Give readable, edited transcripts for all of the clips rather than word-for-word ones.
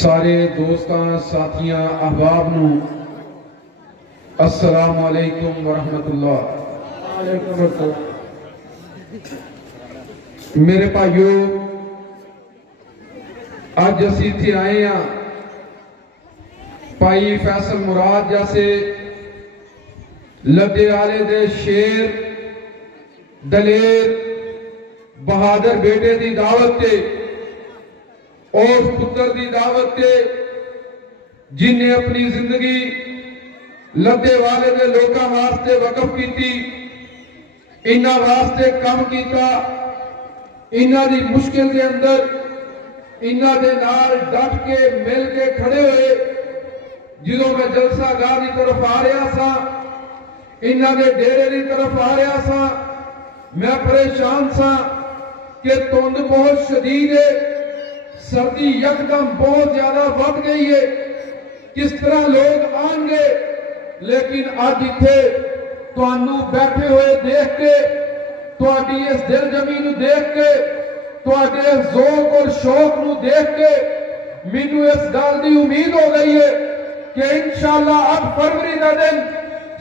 سارے دوستاں ساتھیاں احباب نو السلام علیکم ورحمت اللہ۔ وعلیکم السلام۔ میرے بھائیو، آج اسی تھے آئے ہیں بھائی فیصل مراد جیسے لدے آلے دے شیر دلیر بہادر بیٹے دی دعوت تے اور پتر دی دعوت تے جن نے اپنی زندگی لدے والے دے لوکاں واسطے وقف کی تھی، انہاں واسطے کام کیتا، انہاں دی مشکل دے اندر انہاں دے نال ڈٹ کے مل کے کھڑے ہوئے۔ جدوں میں جلسہ گاہ دی طرف آ رہا سا، انہاں دے ڈیرے دی طرف آ رہا سا، میں پریشان سا کہ تند بہت شدید ہے، سردی یکدم بہت زیادہ بڑھ گئی ہے، کس طرح لوگ آن گے؟ لیکن آج اتھے تانوں بیٹھے ہوئے دیکھ کے، تہاڈی اس دل جمی نو دیکھ کے، تہاڈے اس ذوق اور شوق نو دیکھ کے مینوں اس گل دی امید ہو گئی ہے کہ انشاءاللہ اب فروری دا دن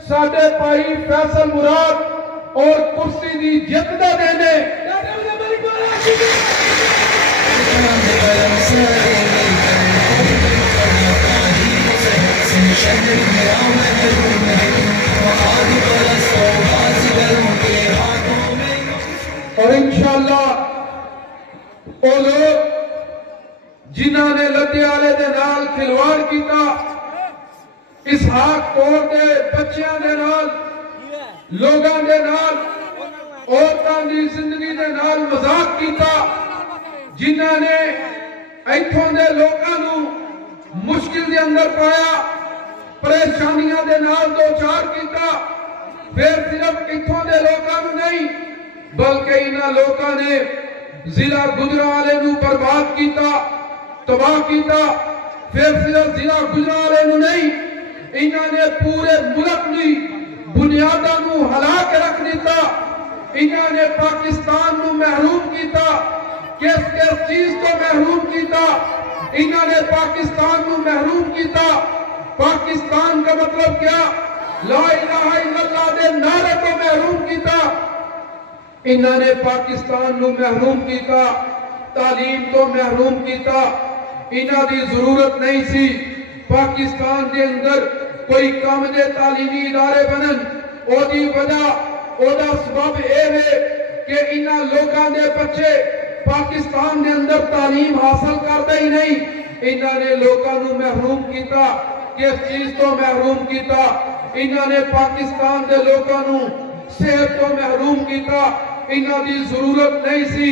ساڈے بھائی فیصل مراد اور کرسی دی جت دا دن ہے۔ اور انشاءاللہ وہ لوگ جنہاں نے لدے آلے دے نال کھلواڑ کیتا، اسحاق کور دے بچیاں دے نال، لوگاں دے نال، عورتاں دی زندگی دے نال مذاق کیتا، جنہاں نے ایتھوں دے لوگاں نو مشکل دے اندر پایا، پریشانیاں دے نال دو چار کیتا، پھر صرف ایتھوں دے لوگاں نو نہیں بلکہ انہاں لوگاں نے ضلع گجرانوالے نو برباد کیتا، تباہ کیتا، پھر صرف ضلع گجرانوالے نو نہیں انہاں نے پورے ملک دی بنیاداں نو ہلا کے رکھ دیتا، انہاں نے پاکستان نو محروم کیتا، کس چیز کو محروم کیتا؟ انہاں نے پاکستان نو محروم کیتا۔ پاکستان کا مطلب کیا؟ لا الہ الا اللہ دے نعرے کو محروم کیتا، انہاں نے پاکستان نو محروم کیتا، تعلیم تو محروم کیتا، انہاں دی ضرورت نہیں سی پاکستان دے اندر کوئی کام دے تعلیمی ادارے بنن، او دی وجہ او دا سبب اے ہے کہ انہاں لوگاں دے بچے پاکستان دے اندر تعلیم حاصل کرتے ہی نہیں۔ انہاں نے لوگاں نو محروم کیتا، کس چیز تو محروم کیتا؟ انہاں نے پاکستان دے لوگاں نو صحت تو محروم کیتا، انہاں دی ضرورت نہیں سی،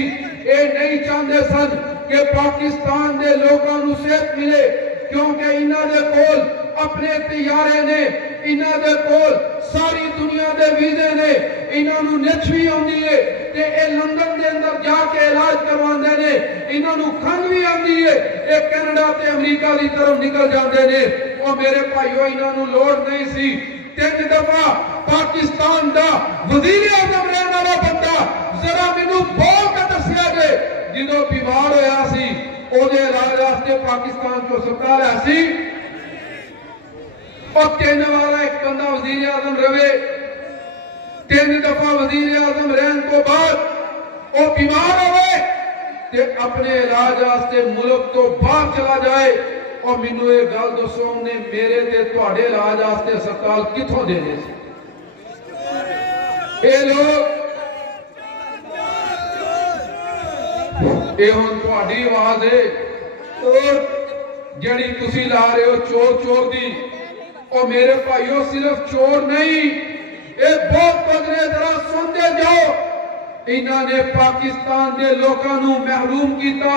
اے نہیں چاہندے سن کہ پاکستان دے لوگاں نو صحت ملے، کیونکہ انہاں دے کول اپنے طیارے نے، انہاں دے کول ساری دنیا دے ویزے نے، انہاں نو نچوی آندی ہے تے اے لندن دے اندر جا کے علاج کرواندے نے، انہاں نو کھنگ بھی آندی ہے، اے کینیڈا تے امریکہ دی طرف نکل جاندے نے۔ اور میرے بھائیو انہاں نو لوڑ نہیں سی 3 دفعہ پاکستان دا وزیر اعظم رہن والا بندہ ذرا مینوں بول کے دسیا جے جدوں بیمار ہویا سی او دے علاج واسطے پاکستان چوں ہسپتال ہے سی، اور 3 والا ایک بندہ وزیر اعظم رہے، 3 دفعہ وزیر اعظم رہن کو بعد وہ بیمار ہوئے تے اپنے علاج واسطے ملک تو باہر چلا جائے۔ اور مینوں یہ گل دسو نے میرے تے تہاڈے علاج واسطے ہسپتال کتھوں دینے سی؟ اے لوگ اے ہن تہاڈی آواز ہے جڑی تسی لا رہے ہو چور چور دی، اور میرے بھائیو صرف چور نہیں، اے بہت بدرے ذرا سنتے جاؤ، انہاں نے پاکستان دے لوگاں نو محروم کیتا،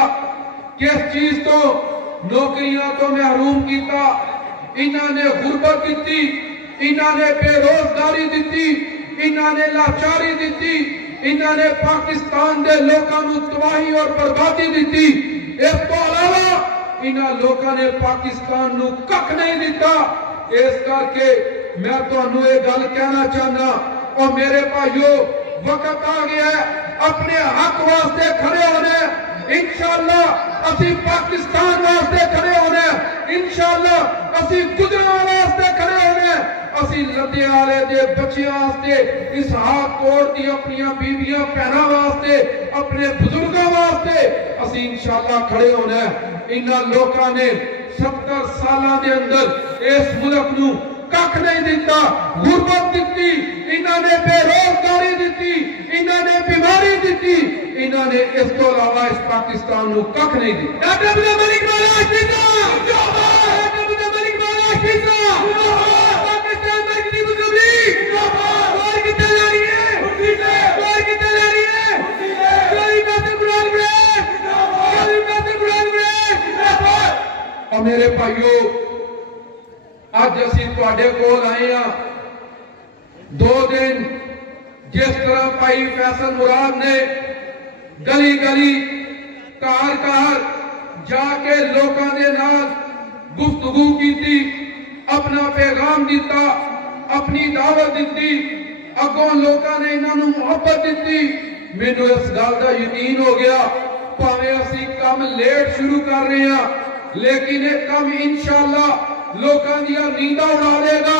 کس چیز تو؟ نوکریاں تو محروم کیتا، انہاں نے غربت دیتی، انہاں نے بے روزگاری دیتی، انہاں نے لاچاری دیتی، انہاں نے پاکستان دے لوگاں نو تباہی اور بربادی دیتی۔ اس تو علاوہ انہاں لوگاں نے پاکستان نو کک نہیں دیتا۔ اس کر کے میں تو انہوں ایک گل کہنا چاہنا، اور میرے بھائیو وقت آ گیا ہے اپنے حق واسطے کھڑے ہونے، انشاءاللہ اسی پاکستان واسطے کھڑے ہونے انشاءاللہ اسی گجراں واسطے کھڑے ہونے اسی لدیالے دے بچیاں واسطے اسحاق کوٹ دی اپنیاں بیویاں پہنا واسطے اپنے بزرگاں واسطے اسی انشاءاللہ کھڑے ہونے انہاں لوکاں نے 70 سالاں دے اندر اس ملک نو ککھ نہیں دیتا غربت دیتی انہاں نے بے روزگاری دیتی انہاں نے بیماری دیتی انہاں نے اس تو علاوہ اس پاکستان نو ککھ نہیں دیتا ڈاکٹر عبد الملک مولا شہزاد ڈاکٹر عبد الملک مولا شہزاد پاکستان مرکزی مسلم لیگ اور کتنے لے رہی ہے اور کتنے لے رہی ہے گلی قاسم قرآن بریک گلی قاسم قرآن بریک اور میرے بھائیو آج اسی تواڈے کول آئے ہیں 2 دن جس طرح بھائی فیصل مراد نے گلی گلی کار کار جا کے لوکاں دے نال گفتگو کیتی اپنا پیغام دیتا اپنی دعوت دیتی اگوں لوکاں نے انہاں نوں محبت دیتی مینوں اس گل دا یقین ہو گیا پاویں اسی کم لیٹ شروع کر رہے ہیں لیکن یہ کم انشاءاللہ لوکاں دیا نینداں اڑا دے گا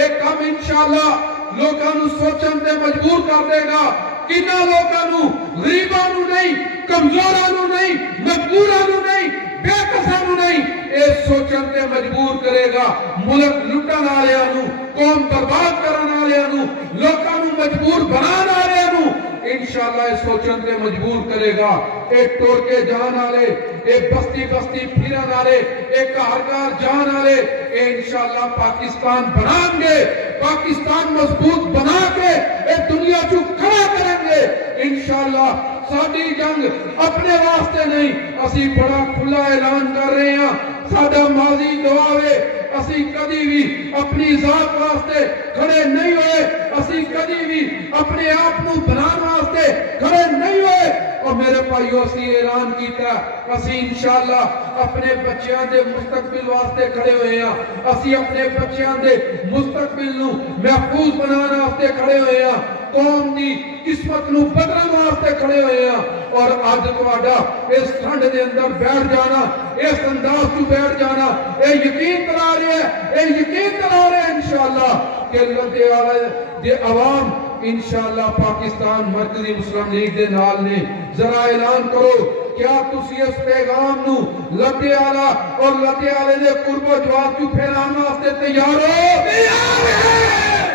ایک کم انشاءاللہ لوکاں نو سوچن تے مجبور کر دے گا کنہ لوکاں نو غریباں نو نہیں کمزوراں نو نہیں مجبوراں نو نہیں بے کساں نو نہیں اے سوچن تے مجبور کرے گا ملک لٹن والیاں نو قوم برباد کرن والیاں نو لوکاں نو مجبور بنان والیاں نو انشاءاللہ اے سوچن تے مجبور کرے گا اے ٹور کے جان والے اے بستی بستی پھرن والے اے گھر گھر جان والے اے انشاءاللہ پاکستان بنائیں گے پاکستان مضبوط بنا کے اے دنیا چو کھڑا کریں گے انشاءاللہ ساری جنگ اپنے واسطے نہیں اسی بڑا کھلا اعلان کر رہے ہیں ساڈا ماضی گواہ اسی کدی بھی اپنی ذات واسطے کھڑے نہیں ہوئے اسی کدی بھی اپنے آپ کو بنان واسطے کھڑے نہیں ہوئے اور میرے بھائیو اسی اعلان کیتا اسی انشاءاللہ اپنے بچیاں دے مستقبل واسطے کھڑے ہوئے ہیں اسی اپنے بچیاں دے مستقبل نو محفوظ بنانا واسطے کھڑے ہوئے ہیں قوم دی قسمت نو بدلن واسطے کھڑے ہوئے ہیں اور آج تواڈا اس ٹھنڈ دے اندر بیٹھ جانا اس انداز تو بیٹھ جانا اے یقین کرا رہے ہیں اے یقین کرا رہے ہیں انشاءاللہ کہ لدیالے دے عوام انشاءاللہ پاکستان مرکزی مسلم لیگ دے نال نے ذرا اعلان کرو کیا تسی اس پیغام نو لدیالہ اور لدیالے دے قرب و جواب کو پھیلان واسطے تیار ہو تیار ہے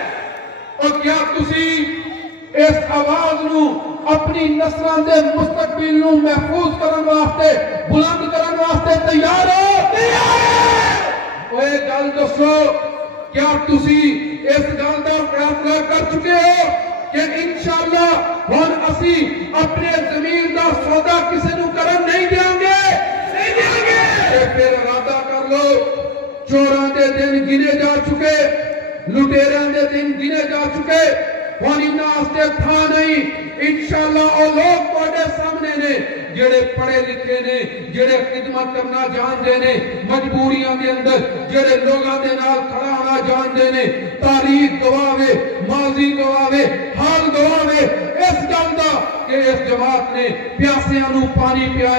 اور کیا تسی اس آواز نو اپنی نسلاں دے مستقبل نو محفوظ کرن واسطے بلند کرن واسطے تیار ہو تیار ہے اوے گل دسو کیا تسی اس گل دا فیصلہ کر چکے ہو کہ انشاءاللہ ہن اسی اپنے زمین دا سودا کسے نو کرن نہیں دیاں گے تے پھر ارادہ کر لو چوراں دے دن گنے جا چکے لٹیراں دے دن گنے جا چکے ہن انہاں واسطے تھا نہیں انشاءاللہ او لوگ تواڈے سامنے نے جڑے پڑھے لکھے نے جڑے خدمت کرنا جاندے نے مجبوریاں دے اندر جڑے لوگاں دے نال کھڑا ہونا جاندے نے تاریخ گواہے ماضی گواہے حال گواہے اس گل دا کہ اس جماعت نے پیاسیاں نو پانی پیا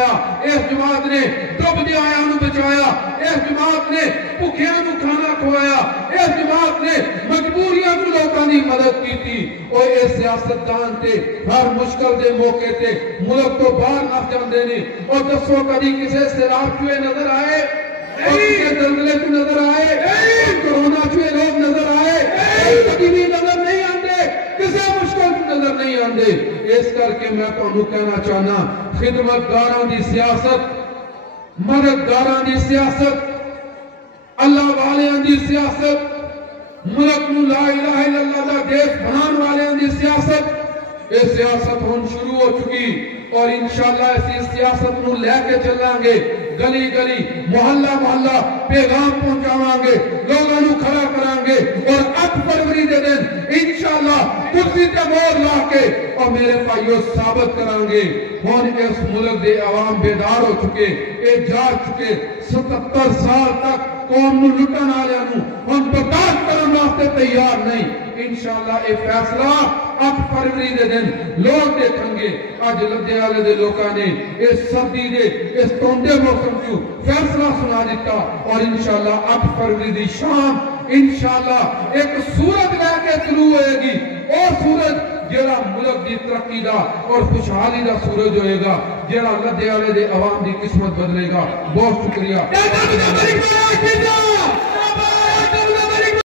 اس جماعت نے ڈوبدے آیاں نو بچایا اس جماعت نے بھکھیاں نو کھانا کھوایا اس جماعت نے مجبوریاں نو لوکاں دی مدد کیتی اور اس سیاستدان تے ہر مشکل دے موقع تے ملک تو باہر نہ جاندے نے اور دسو کدی کسے سیلاب چوئے نظر آئے اور کسے زلزلے کو نظر آئے کورونا چوئے لوگ نظر آئے کدی بھی نظر نہیں آندے کسے مشکل کو نظر نہیں آندے اس کر کے میں تانوں کہنا چاہنا خدمتگاراں دی سیاست مددگاراں دی سیاست اللہ والیاں دی سیاست ملک نو لا الہ الا اللہ دا دیش بنان والیاں دی سیاست یہ سیاست ہن شروع ہو چکی اور انشاءاللہ اسی سیاست نو لے کے چلیں گے گلی گلی محلہ محلہ پیغام پہنچاواں گے لوگاں نو کھڑا کریں گے اور 8 فروری دے دن انشاءاللہ کرسی تے مہر لا کے اور میرے بھائیو ثابت کریں گے ہن اس ملک دے عوام بیدار ہو چکے اے جا چکے 77 سال تک قوم نو لٹن والوں نو ہم برداشت کرن واسطے تیار نہیں. انشاءاللہ یہ فیصلہ 8 فروری دے دن لوگ دیکھیں گے. اج لدھے والے دے لوکاں نے اس سردی دے اس توندے موسم چ فیصلہ سنا دیتا اور انشاءاللہ 8 فروری دی شام انشاءاللہ ایک سورج لے کے طلوع ہوئے گی. اور سورج جیڑا ملک دی ترقی دا اور خوشحالی دا سورج ہوئے گا, جیڑا لدھے والے دے عوام دی قسمت بدلے گا. بہت شکریہ.